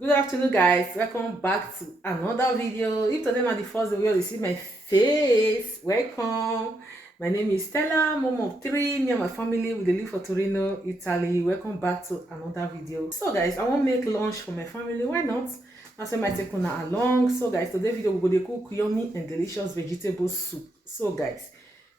Good afternoon, guys. Welcome back to another video. If today is the first video you see my face, welcome. My name is Stella, mom of three. Me and my family we live for Torino, Italy. Welcome back to another video. So, guys, I want to make lunch for my family. Why not? That's why I take una along. So, guys, today video we go to cook yummy and delicious vegetable soup. So, guys,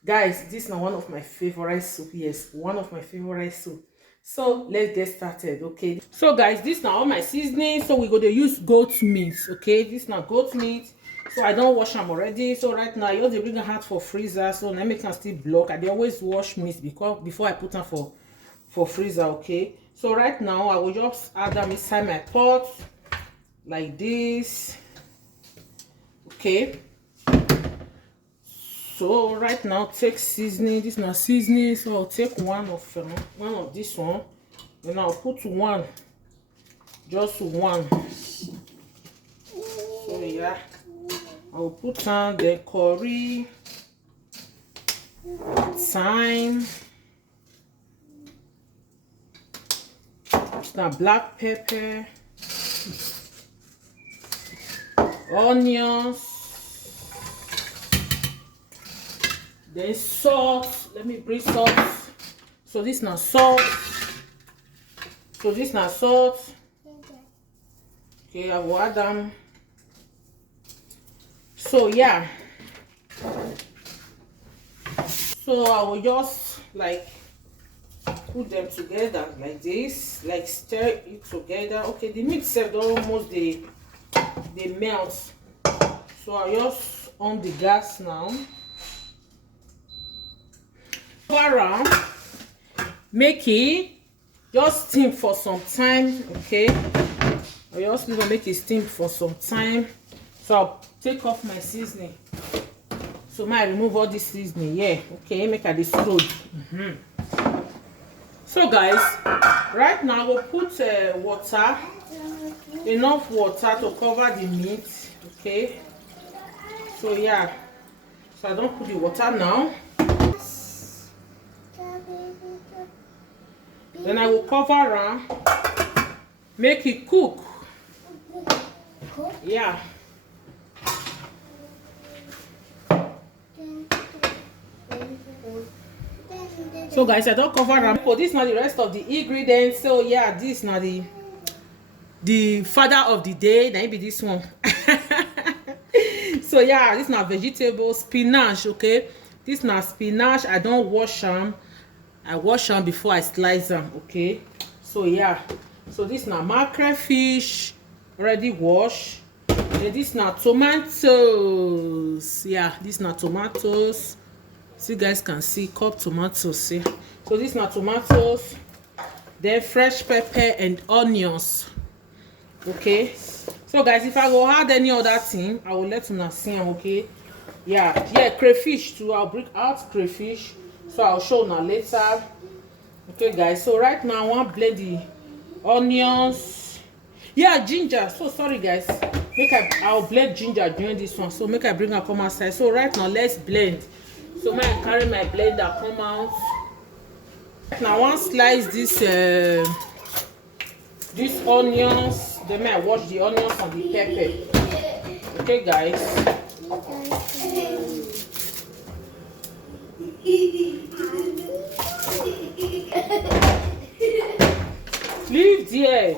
this is now one of my favorite soup. Yes, one of my favorite soup. So let's get started. Okay, so guys, this now all my seasoning. So we go to use goat meat. Okay, this now goat meat. So I don't wash them already. So right now I just bring a hat for freezer, so let me can still block. I dey always wash meat because before I put them for freezer. Okay, so right now I will just add them inside my pot like this. Okay, so right now take seasoning. This now seasoning, so I'll take one of this one, then I'll put one, just one. So yeah, I'll put on the curry, thyme, now black pepper, onions, then salt. Let me bring salt. So this now salt. So this now salt. Okay, I will add them. So yeah. So I will just like put them together like this, like stir it together. Okay, the meat served almost they melt. So I just on the gas now. Around, make it just steam for some time. Okay, I just need to make it steam for some time. So I'll take off my seasoning. So I remove all this seasoning. Yeah, okay, make a this road. So guys, right now we'll put water, enough water to cover the meat. Okay, so yeah, so I don't put the water now. Then I will cover am, make it cook. Yeah. So guys, I don't cover am. So this is not the rest of the ingredients. So yeah, this is not the father of the day. Now be this one. So yeah, this is not vegetable spinach. Okay, this is not spinach. I don't wash them. I wash them before I slice them. Okay, so yeah, so this now mackerel fish already washed. Then this now tomatoes. Yeah, this now tomatoes. So you guys can see cup tomatoes. Yeah, so this now tomatoes. Then fresh pepper and onions. Okay, so guys, if I go add any other thing, I will let you see them. Okay, yeah, crayfish too. I'll bring out crayfish. So I'll show now later. Okay guys, so right now I want to blend the onions. Yeah, ginger. So sorry guys, I'll blend ginger during this one. So make I bring her come outside. So right now let's blend. So I carry my blender come out. Now I want to slice this these onions. Then I wash the onions and the pepper. Okay guys. Leave there.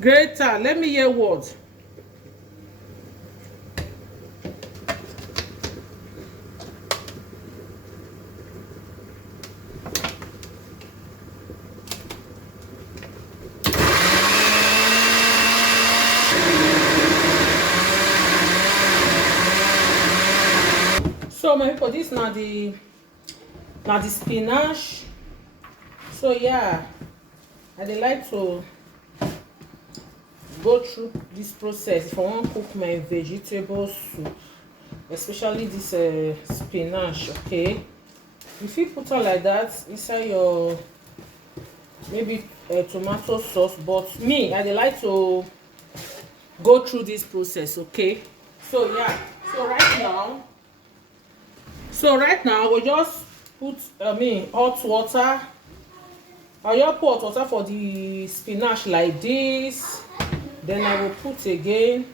Greater, let me hear words. So my people, this now the spinach. So yeah, I dey like to go through this process if I want to cook my vegetable soup, especially this spinach. Okay, if you put on like that inside your maybe tomato sauce, but me I dey like to go through this process. Okay, so yeah, so right now we just put hot water. I just pour hot water for the spinach like this. Then I will put again,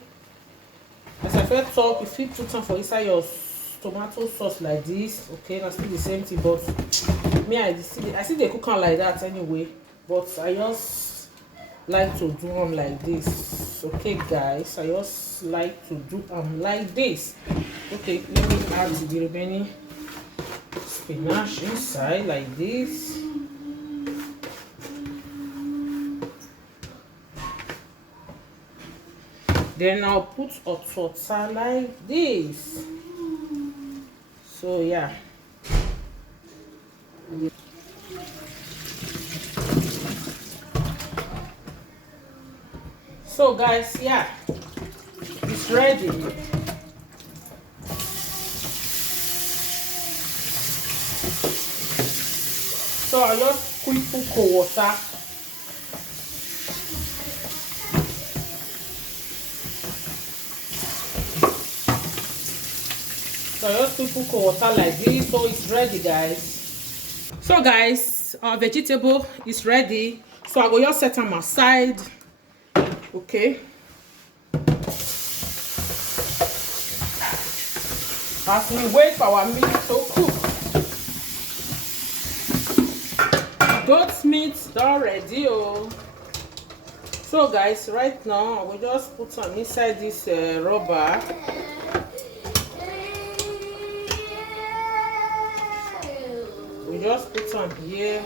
as I first talk, if you put some for inside your tomato sauce like this. Okay, that's still the same thing, but me I still dey cook am like that anyway, but I just like to do them like this. Okay guys, I just like to do them like this. Okay, let me add the remaining spinach inside like this. Then I'll put hot water like this. So yeah, so guys, yeah, it's ready. So I just quick put cold water. So I just quick put cold water like this. So it's ready, guys. So guys, our vegetable is ready. So I go just set them aside. Okay. As we wait for our meat to cook. Goat meat done ready. Oh. So guys, right now I will just put them inside this rubber. We just put them here.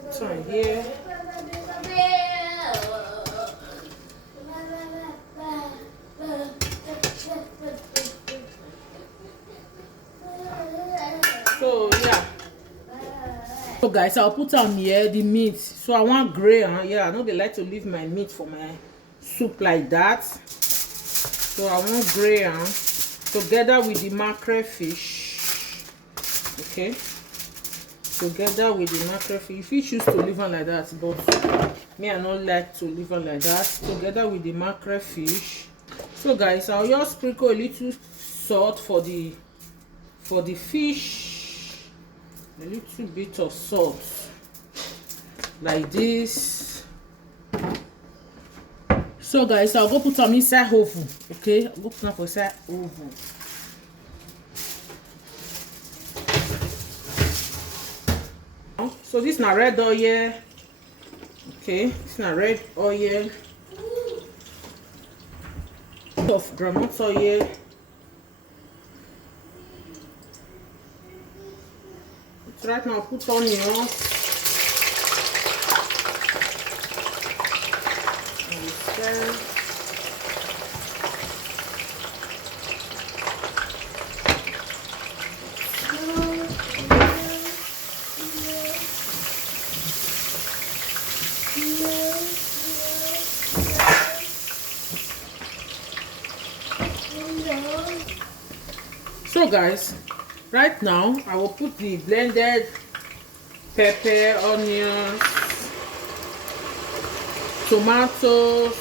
Put them here. So yeah. So guys, I'll put on here the meat. So I want gray. Yeah, I know they like to leave my meat for my soup like that. So I want gray together with the mackerel fish. Okay. Together with the mackerel fish. If you choose to leave them like that, but me I don't like to leave them like that. Together with the mackerel fish. So guys, I'll just sprinkle a little salt for the fish. A little bit of salt like this. So guys, I'll go put them inside oven. Okay, I'll go put them for inside oven. So this is not red oil. Okay, this is not red oil. Of groundnut oil. Right now, put onion. So guys, right now I will put the blended pepper, onions, tomatoes.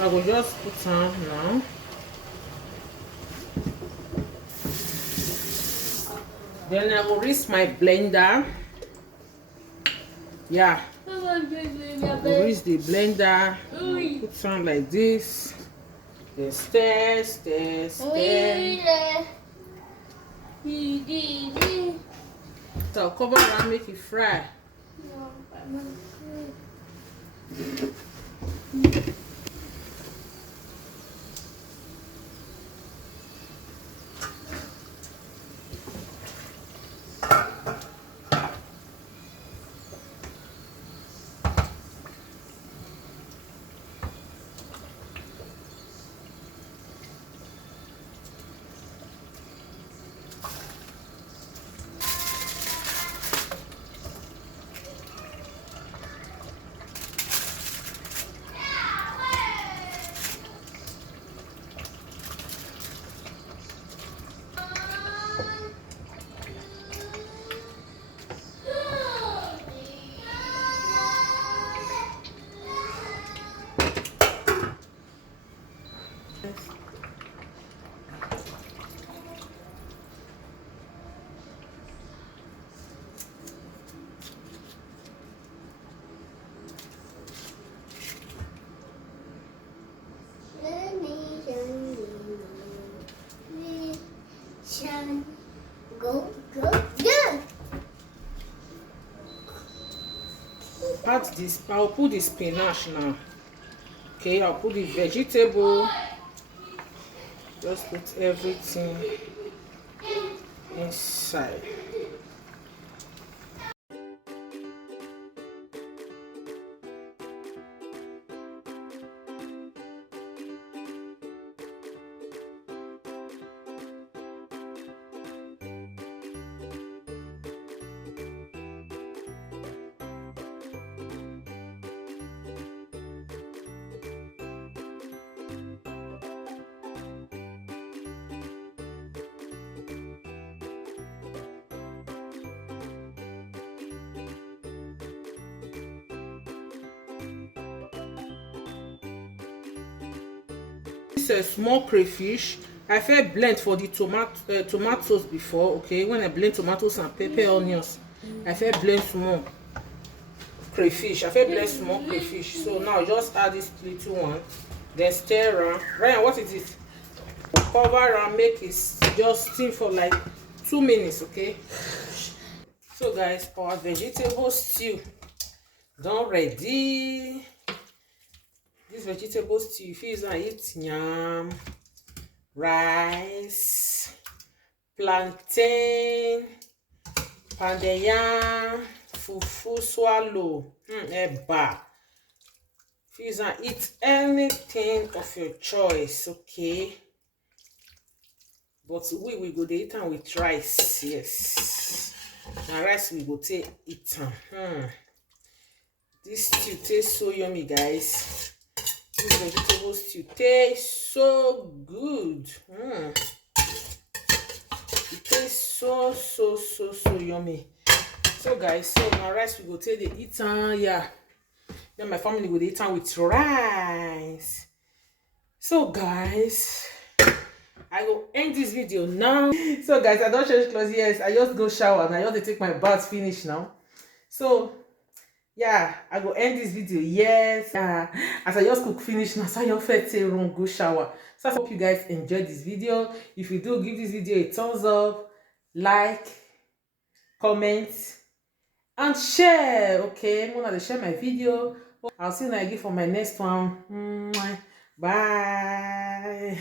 I will just put some now. Then I will rinse my blender. Yeah, I will rinse the blender. Put some like this. Then stir. So I'll cover and make it fry. cut this. I'll put the spinach now. Okay, I'll put the vegetable. Just put everything inside. This is a small crayfish. I fed blend for the tomatoes before. Okay, when I blend tomatoes and pepper, onions, I fed blend small crayfish. I fed blend small crayfish. So now just add this little one, then stir around. Ryan, what is it? Cover and make it just steam for like 2 minutes. Okay. So guys, our vegetable stew done ready. This vegetable stew, if you use and eat yam, rice, plantain, pounded yam, fufu, swallow, eba. If you use and eat anything of your choice, okay. But we go to eat am with rice, yes. Now rice we go take eat am. This stew tastes so yummy, guys. This vegetable stew tastes so good. It tastes so yummy. So guys, so now rice we go take the eat am, yeah. Then my family go eat am with rice. So guys, I go end this video now. So guys, I don't change clothes. Yes, I just go shower and I just take my bath finish now. So yeah, I go end this video. Yes, as I just cook finish now, so I just felt say run go shower. So I hope you guys enjoyed this video. If you do, give this video a thumbs up, like, comment, and share. Okay, I'm gonna share my video. I'll see you again for my next one. Bye.